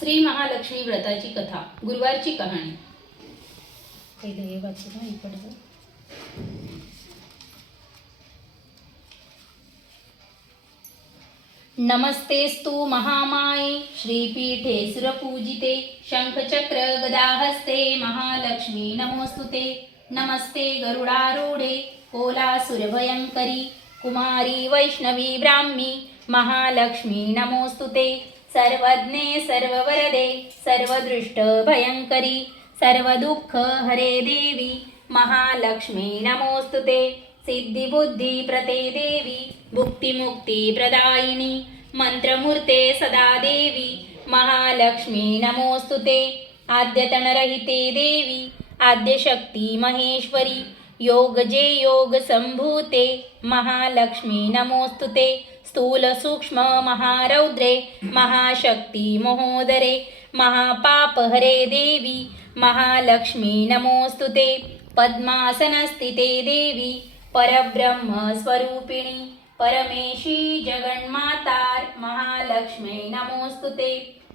श्री महालक्ष्मी व्रताची कथा गुरुवारची कहाणी. पहिले हे वाचू ना इकडचं नमस्तेस्तु महामाये श्रीपीठे सुरपूजिते शङ्खचक्र गदाहस्ते महालक्ष्मी नमोस्तुते. नमस्ते गरुडारूढे कोलासुरभयङ्करी कुमारी वैष्णवी ब्राह्मी महालक्ष्मी नमोस्तुते. सर्वज्ञे सर्ववरदे सर्वदृष्ट भयंकरी सर्वदुःख हरे देवी महालक्ष्मी नमोस्तुते सिद्धिबुद्धी प्रते देवी भुक्तिमुक्ती प्रदायिनी मंत्रमूर्ते सदा देवी महालक्ष्मी नमोस्तुते आद्यतनरहिते देवी आद्यशक्ती महेश्वरी योगजे योग संभूते महालक्ष्मी नमोस्तुते स्थूल सूक्ष्म महारौद्रे महाशक्ती महोदरे महापापहरे देवी महालक्ष्मी नमोस्तुते पद्मासनस्थिते देवी परब्रह्म स्वरूपिणी परमेशी जगन्मातार महालक्ष्मी नमोस्तुते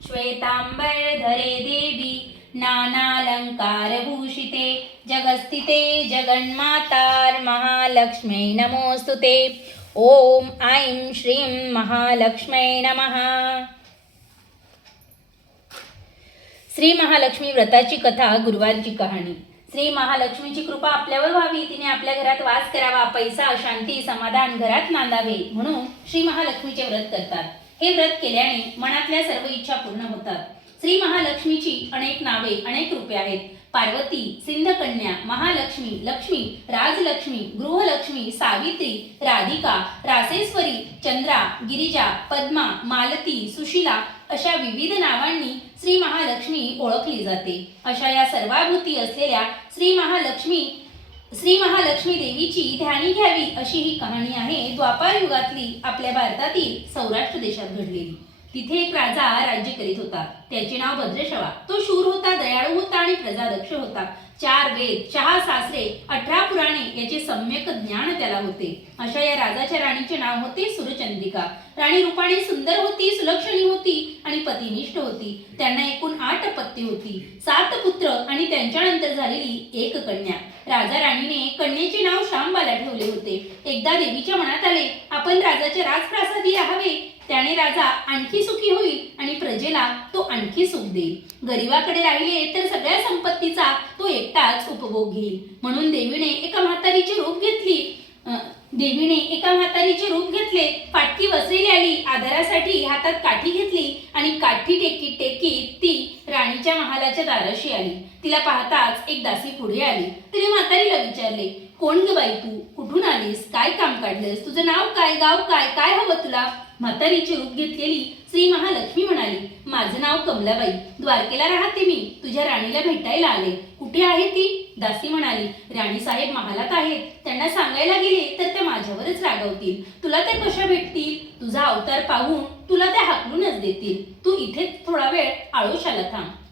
श्वेतांबरधरे देवी नानालङ्कारभूषिते जगस्थिते जगन्मातार महालक्ष्मी नमोस्तुते ॐ ऐं श्रीं महालक्ष्मै नमः. श्री महालक्ष्मी व्रताची कथा गुरुवारची कहाणी. श्री महालक्ष्मीची कृपा आपल्यावर व्हावी. तिने आपल्या घरात वास करावा. पैसा शांती समाधान घरात नांदावे म्हणून श्री महालक्ष्मीचे व्रत करतात. हे व्रत केल्याने मनातल्या सर्व इच्छा पूर्ण होतात. श्री महालक्ष्मीची अनेक नावे अनेक रूपे आहेत. पार्वती सिंधकन्या महालक्ष्मी लक्ष्मी राजलक्ष्मी गृहलक्ष्मी सावित्री राधिका रासेश्वरी चंद्रा गिरिजा पद्मा मालती सुशिला अशा विविध नावांनी श्री महालक्ष्मी ओळखली जाते. अशा या सर्वाभूती असलेल्या श्री महालक्ष्मी श्री महालक्ष्मी देवीची ध्यानी घ्यावी अशी ही कहाणी आहे द्वापार युगातली आपल्या भारतातील सौराष्ट्र देशात घडलेली. तिथे एक राजा राज्य करीत होता. त्याचे नाव भद्रशवा. तो शूर होता दयाळू होता आणि प्रजादक्ष होता. चार वेद चहा सासरे अठरा पुराणे याचे सम्यक ज्ञान त्याला होते. अशा या राजाच्या राणीचे नाव होते सुरचंद्रिका राणी रूपाने सुंदर होती सुलक्षणी होती आणि पतिनिष्ठ होती. त्यांना एकूण आठ पत्ती होती. सात पुत्र आणि त्यांच्यानंतर झालेली एक कन्या. राजा राणीने कन्येचे नाव शांबाला ठेवले होते. एकदा देवीच्या मनात आले आपण राजाच्या राजप्रासादी राहावे. त्याने राजा आणखी सुखी होईल आणि प्रजेला तो आणखी सुख देईल. गरिबाकडे राहिले तर सगळ्या संपत्तीचा तो एकटाच उपभोग घेईल. म्हणून देवीने एका म्हातारीचे रूप घेतली. देवीने एका म्हातारीचे रूप घेतले. फाटकी वसलेली आली. आधारासाठी हातात काठी घेतली आणि काठी टेकी टेकी ती राणीच्या महालाच्या दाराशी आली. तिला पाहताच एक दासी पुढे आली. तिने म्हातारीला विचारले कोण ग बाई तू? कुठून आलीस? काय काम काढलंस तुझं नाव काय? गाव काय? काय हवं तुला? म्हातारीचे रूप घेतलेली श्री महालक्ष्मी म्हणाली माझं नाव कमलाबाई द्वारकेला राहते मी. तुझ्या राणीला भेटायला आले. कुठे आहे ती? दासी म्हणाली राणी साहेब महालात आहेत. त्यांना सांगायला गेले तर त्या माझ्यावरच रागवतील. तुला ते कशा भेटतील? तुझा अवतार पाहून तुला त्या हाकलूनच देतील. तू इथेच थोडा वेळ आळोशाला थांब.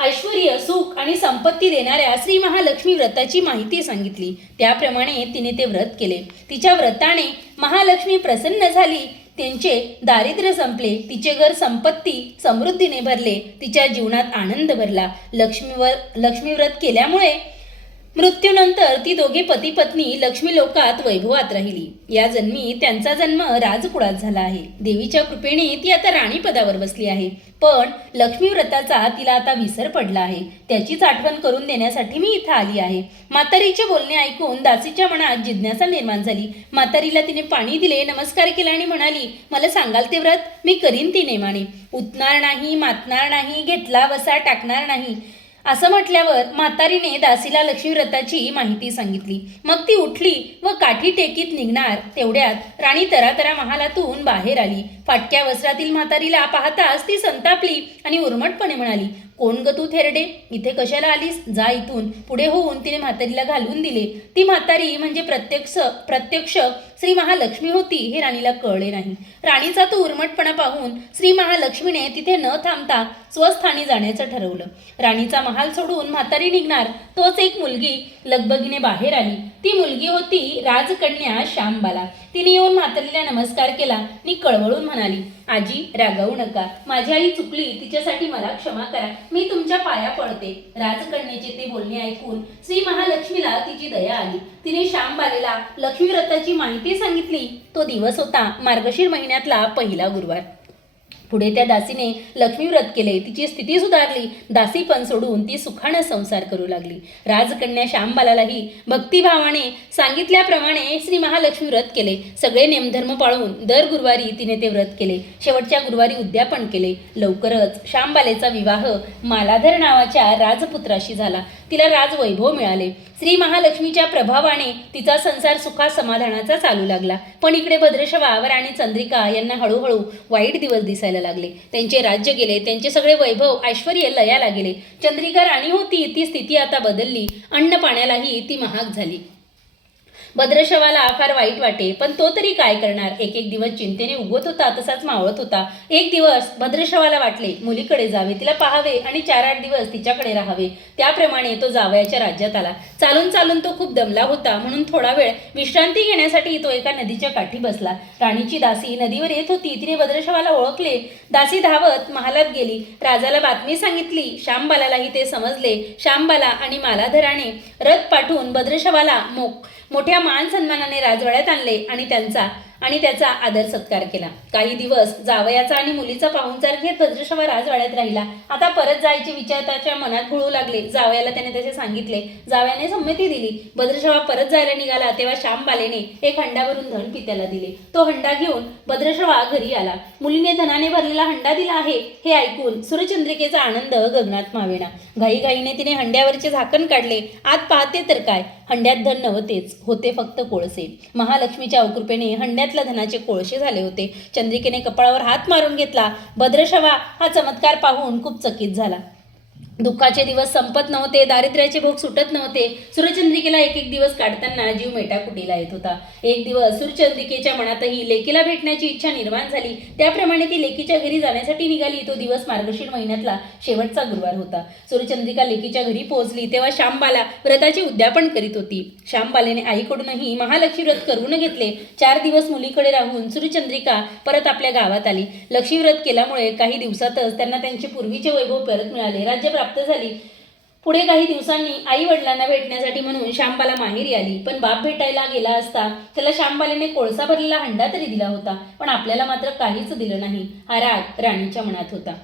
ऐश्वर्य सुख आणि संपत्ती देणाऱ्या श्री महालक्ष्मी व्रताची माहिती सांगितली. त्याप्रमाणे तिने ते व्रत केले. तिच्या व्रताने महालक्ष्मी प्रसन्न झाली. त्यांचे दारिद्र्य संपले. तिचे घर संपत्ती समृद्धीने भरले. तिच्या जीवनात आनंद भरला. लक्ष्मीवर लक्ष्मी व्रत केल्यामुळे मृत्यूनंतर ती दोघे पती पत्नी लक्ष्मी लोकात वैभवात राहिली. या जन्मी त्यांचा जन्म राजकुळात झाला आहे. देवीच्या कृपेने ती आता राणी पदावर बसली आहे. पण लक्ष्मी व्रताचा तिला आता विसर पडला आहे. त्याचीच आठवण करून देण्यासाठी मी इथं आली आहे. म्हातारीचे बोलणे ऐकून दासीच्या मनात जिज्ञासा निर्माण झाली. म्हातारीला तिने पाणी दिले नमस्कार केला आणि म्हणाली मला सांगाल ते व्रत? मी करीन ती नेमाने. उतणार नाही मातणार नाही घेतला वसा टाकणार नाही. असं म्हटल्यावर म्हातारीने दासीला लक्ष्मीव्रताची माहिती सांगितली. मग ती उठली व काठी टेकीत निघणार तेवढ्यात राणी तरातरा महालातून बाहेर आली. फाटक्या वस्त्रातील म्हातारीला पाहताच ती संतापली आणि उर्मटपणे म्हणाली कोण ग तू थेरडे? इथे कशाला आलीस? जा इथून. पुढे होऊन तिने म्हातारीला घालून दिले. ती म्हातारी म्हणजे प्रत्यक्ष प्रत्यक्ष श्री महालक्ष्मी होती हे राणीला कळले नाही. राणीचा तो उर्मटपणा पाहून श्री महालक्ष्मीने तिथे न थांबता स्वस्थानी जाण्याचं ठरवलं. राणीचा महाल सोडून म्हातारी निघणार तोच एक मुलगी लगबगीने बाहेर आली. ती मुलगी होती राजकन्या श्यामबाला. तिने येऊन म्हातारीला नमस्कार केला. आणि कळवळून म्हणाली आजी रागावू नका. माझी आई चुकली. तिच्यासाठी मला क्षमा करा. मी तुमच्या पाया पडते. राजकन्याचे ते बोलणे ऐकून श्री महालक्ष्मीला तिची दया आली. तिने श्यामबालेला लक्ष्मी व्रताची माहिती सांगितली. तो दिवस होता मार्गशीर महिन्यातला पहिला गुरुवार. पुढे त्या दासीने लक्ष्मीव्रत केले. तिची स्थिती सुधारली. दासी पण सोडून ती सुखानं संसार करू लागली. राजकन्या श्यामबालालाही भक्तिभावाने सांगितल्याप्रमाणे श्री महालक्ष्मी व्रत केले. सगळे नेमधर्म पाळून दर गुरुवारी तिने ते व्रत केले. शेवटच्या गुरुवारी उद्यापन केले. लवकरच श्यामबालेचा विवाह मालाधर नावाच्या राजपुत्राशी झाला. तिला राजवैभव मिळाले. श्री महालक्ष्मीच्या प्रभावाने तिचा संसार सुखा समाधानाचा चालू लागला. पण इकडे भद्रशवावर आणि चंद्रिका यांना हळूहळू वाईट दिवस दिसायला लागले. त्यांचे राज्य गेले त्यांचे सगळे वैभव ऐश्वर लयाला गेले चंद्रिका राणी होती ती स्थिती आता बदलली. अन्न पाण्यालाही ती महाग झाली. भद्रशवाला फार वाईट वाटे पण तो तरी काय करणार? एक एक दिवस चिंतेने उगवत होता तसाच मावळत होता. एक दिवस भद्रशवाला वाटले मुलीकडे जावे तिला पाहावे आणि चार आठ दिवस तिच्याकडे राहावे. त्याप्रमाणे तो जावयाच्या राज्यात आला. चालून चालून तो खूप दमला होता. म्हणून थोडा वेळ विश्रांती घेण्यासाठी तो एका नदीच्या काठी बसला. राणीची दासी नदीवर येत होती. तिने भद्रशवाला ओळखले. दासी धावत महालात गेली. राजाला बातमी सांगितली. श्यामबालालाही ते समजले. श्यामबाला आणि मालाधराने रथ पाठवून भद्रशवाला मोक मोठ्या मान सन्मानाने राजवाड्यात आणले आणि त्यांचा आणि त्याचा आदर सत्कार केला. काही दिवस जावयाचा आणि मुलीचा पाहुणचार घेत भद्रशवा राजवाड्यात राहिला. आता परत जायचे विचार त्याच्या मनात घुळू लागले. जावयाला त्याने त्याचे सांगितले. जावयाने संमती दिली. भद्रशवा परत जायला निघाला तेव्हा श्यामबालेने एक हंडावरून धन पित्याला दिले. तो हंडा घेऊन भद्रशवा घरी आला. मुलीने धनाने भरलेला हंडा दिला आहे हे ऐकून सूर्यचंद्रिकेचा आनंद गगनात मावेना. घाईघाईने तिने हंड्यावरचे झाकण काढले. आत पाहते तर काय? हंड्यात धन नव्हतेच होते फक्त कोळसे. महालक्ष्मीच्या अवकृपेने हंड्यातल्या धनाचे कोळशे झाले होते. चंद्रिकेने कपाळावर हात मारून घेतला. भद्रशवा हा चमत्कार पाहून खूप चकित झाला. दुःखाचे दिवस संपत नव्हते दारिद्र्याचे भोग सुटत नव्हते. सूर्यचंद्रिकेला एक एक दिवस काढताना जीव मेटाकुटीला येत होता. एक दिवस सूर्यचंद्रिकेच्या मनातही लेकीला भेटण्याची इच्छा निर्माण झाली. त्याप्रमाणे ती लेकीच्या घरी जाण्यासाठी निघाली. तो दिवस मार्गशीर महिन्यातला शेवटचा गुरुवार होता. सूर्यचंद्रिका लेकीच्या घरी पोहोचली तेव्हा श्यामबाला व्रताचे उद्यापन करीत होती. श्यामबालेने आईकडूनही महालक्ष्मी व्रत करून घेतले. चार दिवस मुलीकडे राहून सूर्यचंद्रिका परत आपल्या गावात आली. लक्ष्मी व्रत केल्यामुळे काही दिवसातच त्यांना त्यांचे पूर्वीचे वैभव परत मिळाले. राज्य प्राप्त झाली. पुढे काही दिवसांनी आई वडिलांना भेटण्यासाठी म्हणून श्यामबाला माहेरी आली. पण बाप भेटायला गेला असता त्याला श्यामबालेने कोळसा भरलेला हंडा तरी दिला होता पण आपल्याला मात्र काहीच दिलं नाही. हा राग राणीच्या मनात होता.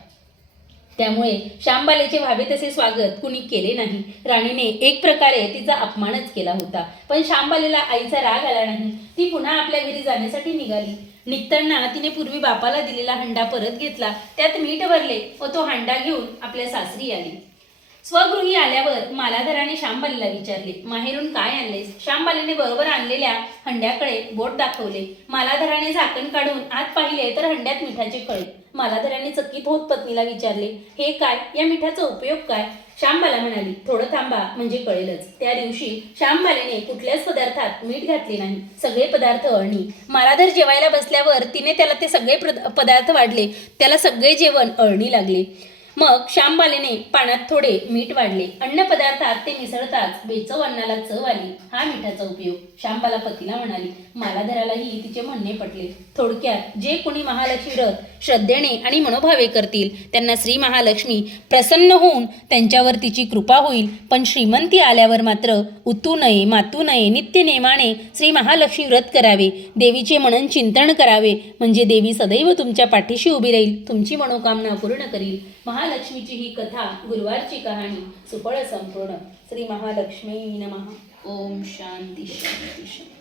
त्यामुळे श्यामबालेचे व्हावे तसे स्वागत कुणी केले नाही. राणीने एक प्रकारे तिचा अपमानच केला होता. पण श्यामबालेला आईचा राग आला नाही. ती पुन्हा आपल्या घरी जाण्यासाठी निघाली. निघताना तिने पूर्वी बापाला दिलेला हंडा परत घेतला. त्यात मीठ भरले व तो हंडा घेऊन आपल्या सासरी आली. स्वगृही आल्यावर मालाधराने श्यामबालीला विचारले माहेरून काय आणलेस? श्यामबालीने बरोबर आणलेल्या हंड्याकडे बोट दाखवले. मालाधराने झाकण काढून आत पाहिले तर हंड्यात मिठाचे कळे. मालाधराने चकित होत पत्नीला विचारले हे काय? या मिठाचा उपयोग काय? श्यामबाला म्हणाली थोडं थांबा म्हणजे कळेलच. त्या दिवशी श्यामबालेने कुठल्याच पदार्थात मीठ घातले नाही. सगळे पदार्थ अळणी. मालाधर जेवायला बसल्यावर तिने त्याला ते सगळे पदार्थ वाढले. त्याला सगळे जेवण अळणी लागले. मग श्यामबालेने पाण्यात थोडे मीठ वाढले. अन्नपदार्थात ते मिसळताच बेचव अन्नाला चव आली. हा मिठाचा उपयोग. श्यामबाला पतीला म्हणाली मालाधरालाही तिचे म्हणणे पटले. थोडक्यात जे कोणी महालक्ष्मी व्रत श्रद्धेने आणि मनोभावे करतील त्यांना श्री महालक्ष्मी प्रसन्न होऊन त्यांच्यावर तिची कृपा होईल. पण श्रीमंती आल्यावर मात्र उतू नये मातू नये नित्य नेमाने श्री महालक्ष्मी व्रत करावे. देवीचे मनन चिंतन करावे. म्हणजे देवी सदैव तुमच्या पाठीशी उभी राहील. तुमची मनोकामना पूर्ण करील. महालक्ष्मीची ही कथा गुरुवारची कहाणी सुफळ संपूर्ण. श्री महालक्ष्मी नमः. ओम शांती शांती शांती.